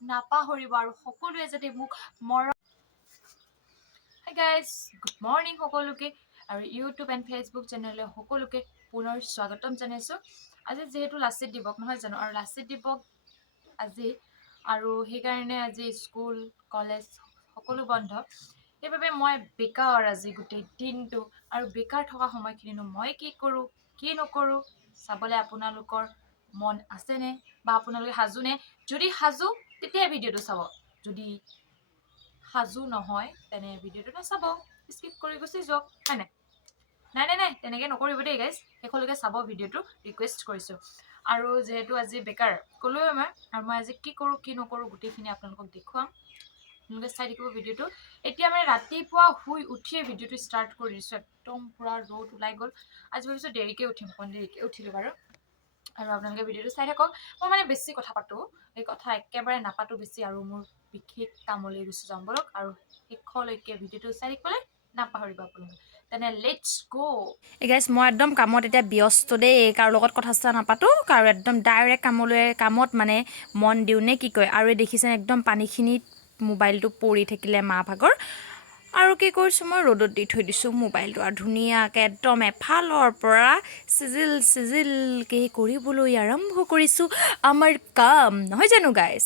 নাপাহৰিব আৰু সকলোৱে যাতে মোক Hi guys, good morning সকলোকে আৰু ইউটিউব এণ্ড ফেচবুক চেনেললৈ সকলোকে পুনৰ স্বাগতম জনাইছো আজি যেহেতু লাচিত দিৱস নহয় জানো আৰু লাচিত দিৱস আজি আৰু সেইকাৰণে আজি স্কুল কলেজ সকলো বন্ধ সেইবাবে মই বেকাৰ আজি গোটেই দিনটো আৰু বেকাৰ থকা সময়খিনিনো মই কি কৰোঁ কি নকৰোঁ চাবলৈ আপোনালোকৰ মন আছেনে বা আপোনালোকে সাজুনে যদি সাজু তেতিয়া ভিডিঅ'টো চাব যদি সাজু নহয় তেনে ভিডিঅ'টো নাচাব স্কিপ কৰি গুচি যাওক হয় নাই তেনেকৈ নকৰিব দেই গাইজ শেষলৈকে চাব ভিডিঅ'টো ৰিকুৱেষ্ট কৰিছোঁ আৰু যেহেতু আজি বেকাৰ ক'লোৱে মই আৰু মই আজি কি কৰোঁ কি নকৰোঁ গোটেইখিনি আপোনালোকক দেখুৱাম আপোনালোকে চাই থাকিব ভিডিঅ'টো এতিয়া মানে ৰাতিপুৱা শুই উঠিয়ে ভিডিঅ'টো ষ্টাৰ্ট কৰি দিছোঁ একদম পূৰা ৰ'দ ওলাই গ'ল আজি ভাবিছোঁ দেৰিকৈ উঠিম অকণ দেৰিকৈ উঠিলোঁ বাৰু আৰু আপোনালোকে ভিডিঅ'টো চাই থাকক মই মানে বেছি কথা পাতোঁ এই কথা একেবাৰে নাপাতোঁ বেছি আৰু মোৰ বিশেষ কামলৈ গুচি যাম বলক আৰু শেষলৈকে ভিডিঅ'টো চাই থাকিবলৈ নাপাহৰিব আপোনালোকে তেনে লেটছ গ' গাইজ মই একদম কামত এতিয়া ব্যস্ত দেই কাৰো লগত কথা চথা নাপাতোঁ কাৰো একদম ডাইৰেক্ট কামত মানে মন দিওঁ নে কি কয় আৰু দেখিছেনে একদম পানীখিনিত মোবাইলটো পৰি থাকিলে মা ভাগৰ আৰু কি কৰিছোঁ মই ৰ'দত দি থৈ দিছোঁ মোবাইলটো আৰু ধুনীয়াকৈ একদম এফালৰ পৰা চিজিলকৈ কৰিবলৈ আৰম্ভ কৰিছোঁ আমাৰ কাম নহয় জানো গাইজ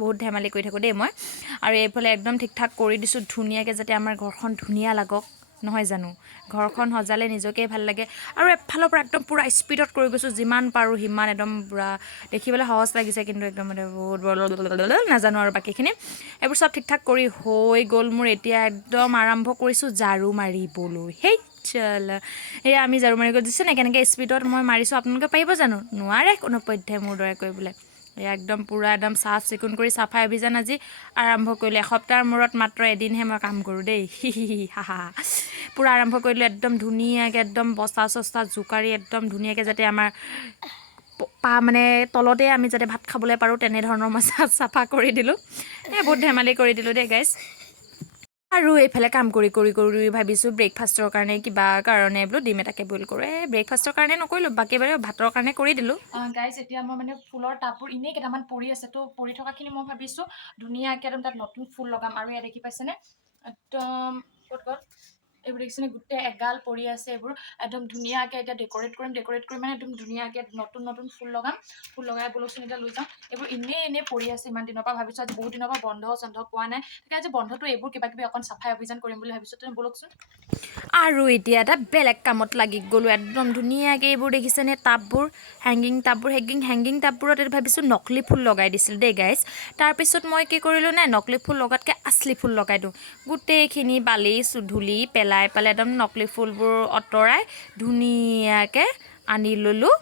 বহুত ধেমালি কৰি থাকোঁ দেই মই আৰু এইফালে একদম ঠিক ঠাক কৰি দিছোঁ ধুনীয়াকৈ যাতে আমাৰ ঘৰখন ধুনীয়া লাগক নহয় জানো ঘৰখন সজালে নিজকেই ভাল লাগে আৰু এফালৰ পৰা একদম পূৰা স্পীডত কৰি গৈছোঁ যিমান পাৰোঁ সিমান একদম পূৰা দেখিবলৈ সহজ লাগিছে কিন্তু একদম মানে বহুত নাজানো আৰু বাকীখিনি এইবোৰ চব ঠিক ঠাক কৰি হৈ গ'ল মোৰ এতিয়া একদম আৰম্ভ কৰিছোঁ ঝাৰু মাৰিবলৈ সেই চল এয়া আমি ঝাৰু মাৰিব দিছোঁ নে কেনেকৈ স্পীডত মই মাৰিছোঁ আপোনালোকে পাৰিব জানো নোৱাৰে কোনো পধ্যে মোৰ দৰে কৰিবলৈ এয়া একদম পূৰা একদম চাফ চিকুণ কৰি চাফাই অভিযান আজি আৰম্ভ কৰিলোঁ এসপ্তাহৰ মূৰত মাত্ৰ এদিনহে মই কাম কৰোঁ দেই হা পূৰা আৰম্ভ কৰিলোঁ একদম ধুনীয়াকৈ একদম বস্তা চস্তা জোকাৰি একদম ধুনীয়াকৈ যাতে আমাৰ মানে তলতে আমি যাতে ভাত খাবলৈ পাৰোঁ তেনেধৰণৰ মই চাফা কৰি দিলোঁ বহুত ধেমালি কৰি দিলোঁ দেই গাইজ আৰু এইফালে কাম কৰি ভাবিছোঁ ব্ৰেকফাষ্টৰ কাৰণে কিবা কাৰণে বোলো ডিম এটাকে বইল কৰোঁ ব্ৰেকফাষ্টৰ কাৰণে নকৰিলোঁ বাকী বাৰু ভাতৰ কাৰণে কৰি দিলোঁ গাইজ এতিয়া মই মানে ফুলৰ টাববোৰ এনেই কেইটামান পৰি আছে তো পৰি থকাখিনি মই ভাবিছোঁ ধুনীয়াকৈ একদম তাত নতুন ফুল লগাম আৰু ইয়াত দেখি পাইছেনে একদম ক'ত গ'ল এইবোৰ দেখিছেনে গোটেই এগাল পৰি আছে এইবোৰ একদম ধুনীয়াকৈ এতিয়া ডেক'ৰেট কৰিম মানে একদম ধুনীয়াকৈ নতুন ফুল লগাম ফুল লগাই বলকচোন এতিয়া লৈ যাম এইবোৰ এনেই পৰি আছে ইমান দিনৰ পৰা ভাবিছোঁ আজি বহুত দিনৰ পৰা বন্ধ পোৱা নাই তেতিয়া আজি বন্ধটো এইবোৰ কিবা কিবি অকণ চাফাই অভিযান কৰিম বুলি ভাবিছোঁ তেনে বলকচোন আৰু এতিয়া এটা বেলেগ কামত লাগি গ'লোঁ একদম ধুনীয়াকৈ এইবোৰ দেখিছেনে টাববোৰ হেংগিং টাববোৰত এইটো ভাবিছোঁ নকলি ফুল লগাই দিছিল দেই গাইজ তাৰপিছত মই কি কৰিলোঁ নে নকলি ফুল লগাতকৈ আচলি ফুল লগাই দিওঁ গোটেইখিনি বালি ধূলি পেলাই একদম নকলি ফুলবোৰ আঁতৰাই ধুনীয়াকৈ আনি ল'লোঁ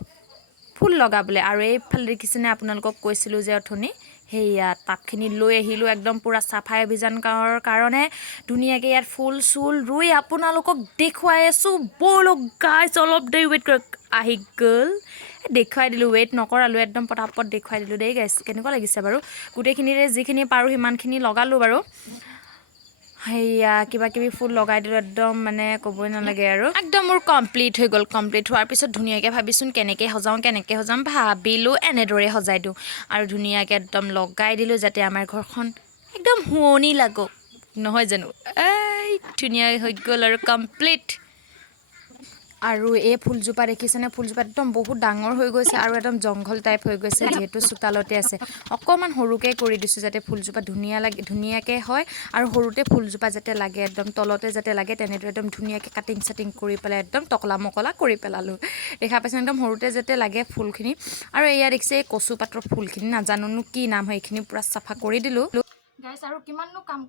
ফুল লগাবলৈ আৰু এইফালে দেখিছেনে আপোনালোকক কৈছিলোঁ যে অথনি সেয়া টাবখিনি লৈ আহিলোঁ একদম পূৰা চাফাই অভিযান কাৰণে ধুনীয়াকৈ ইয়াত ফুল চুল ৰুই আপোনালোকক দেখুৱাই আছোঁ ব'লক গাইজ অলপ দেৰি ৱেইট কৰক আহি গ'ল দেখুৱাই দিলোঁ ৱেইট নকৰালোঁ একদম পটাপট দেখুৱাই দিলোঁ দেই গাইজ কেনেকুৱা লাগিছে বাৰু গোটেইখিনিৰে যিখিনি পাৰোঁ সিমানখিনি লগালোঁ বাৰু সেয়া কিবা কিবি ফুল লগাই দিলোঁ একদম মানে ক'বই নালাগে আৰু একদম মোৰ কমপ্লিট হৈ গ'ল কমপ্লিট হোৱাৰ পিছত ধুনীয়াকৈ ভাবিছোন কেনেকৈ সজাম ভাবিলোঁ এনেদৰে সজাই দিওঁ আৰু ধুনীয়াকৈ একদম লগাই দিলোঁ যাতে আমাৰ ঘৰখন একদম শুৱনি লাগক নহয় জানো ধুনীয়া হৈ গ'ল আৰু কমপ্লিট আৰু এই ফুলজোপা দেখিছেনে ফুলজোপা একদম বহুত ডাঙৰ হৈ গৈছে আৰু একদম জংঘল টাইপ হৈ গৈছে যিহেতু চোতালতে আছে অকণমান সৰুকৈ কৰি দিছোঁ যাতে ফুলজোপা ধুনীয়াকৈ হয় আৰু সৰুতে ফুলজোপা যাতে লাগে একদম তলতে যাতে লাগে তেনেদৰে একদম ধুনীয়াকৈ কাটিং চাটিং কৰি পেলাই একদম টকলা মকলা কৰি পেলালোঁ দেখা পাইছে একদম সৰুতে যাতে লাগে ফুলখিনি আৰু এয়া দেখিছে এই কচু পাতৰ ফুলখিনি নাজানোনো কি নাম হয় এইখিনি পূৰা চাফা কৰি দিলোঁ গাইছ আৰু কিমাননো কাম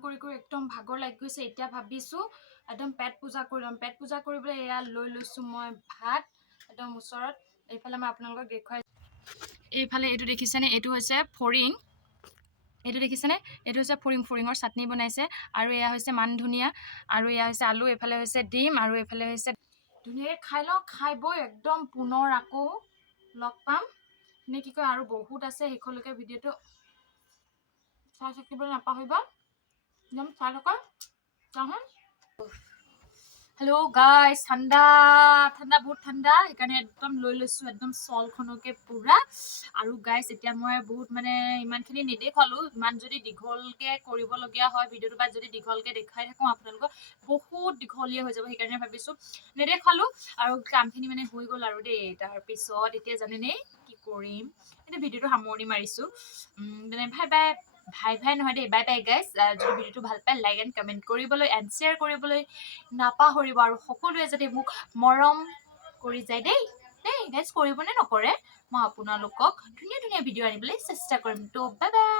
কৰি একদম ভাগৰ লাগি গৈছে এতিয়া ভাবিছোঁ একদম পেট পূজা কৰি ল'ম পেট পূজা কৰিবলৈ এয়া লৈ লৈছোঁ মই ভাত একদম ওচৰত এইফালে মই আপোনালোকক দেখুৱাই এইফালে এইটো দেখিছেনে এইটো হৈছে ফৰিং এইটো দেখিছেনে এইটো হৈছে ফৰিঙৰ চাটনি বনাইছে আৰু এয়া হৈছে মান ধনিয়া আৰু এয়া হৈছে আলু এইফালে হৈছে ডিম আৰু এইফালে হৈছে ধুনীয়াকৈ খাই লওঁ খাই বৈ একদম পুনৰ আকৌ লগ পাম নে কি কয় আৰু বহুত আছে শেষলৈকে ভিডিঅ'টো চাই থাকিবলৈ নাপাহৰিব একদম চাই থকা চাওঁ হেল্ল' গাইজ, ঠাণ্ডা ঠাণ্ডা বহুত ঠাণ্ডা, সেইকাৰণে একদম লৈ লৈছোঁ একদম চলখনকে পুৰা। আৰু গাইজ এতিয়া মই বহুত মানে ইমানখিনি নেদেখুৱালোঁ, ইমান যদি দীঘলকৈ কৰিবলগীয়া হয় ভিডিঅ'টো বা যদি দীঘলকৈ দেখাই থাকোঁ আপোনালোকক বহুত দীঘলীয়া হৈ যাব, সেইকাৰণে ভাবিছোঁ নেদেখুৱালোঁ। আৰু কামখিনি মানে হৈ গ'ল আৰু দেই। তাৰপিছত এতিয়া জানেনে কি কৰিম, এতিয়া ভিডিঅ'টো সামৰণি মাৰিছোঁ। মানে ভাই বাই, ভাই নহয় দেই, বাই বাই গাইজ। যদি ভিডিঅ'টো ভাল পায় লাইক এণ্ড কমেণ্ট কৰিবলৈ এণ্ড শ্বেয়াৰ কৰিবলৈ নাপাহৰিব, আৰু সকলোৱে যাতে মোক মৰম কৰি যায় দেই দেই গাইজ। কৰিবনে নকৰে? মই আপোনালোকক ধুনীয়া ধুনীয়া ভিডিঅ' আনিবলৈ চেষ্টা কৰিম। ত' বাই বাই।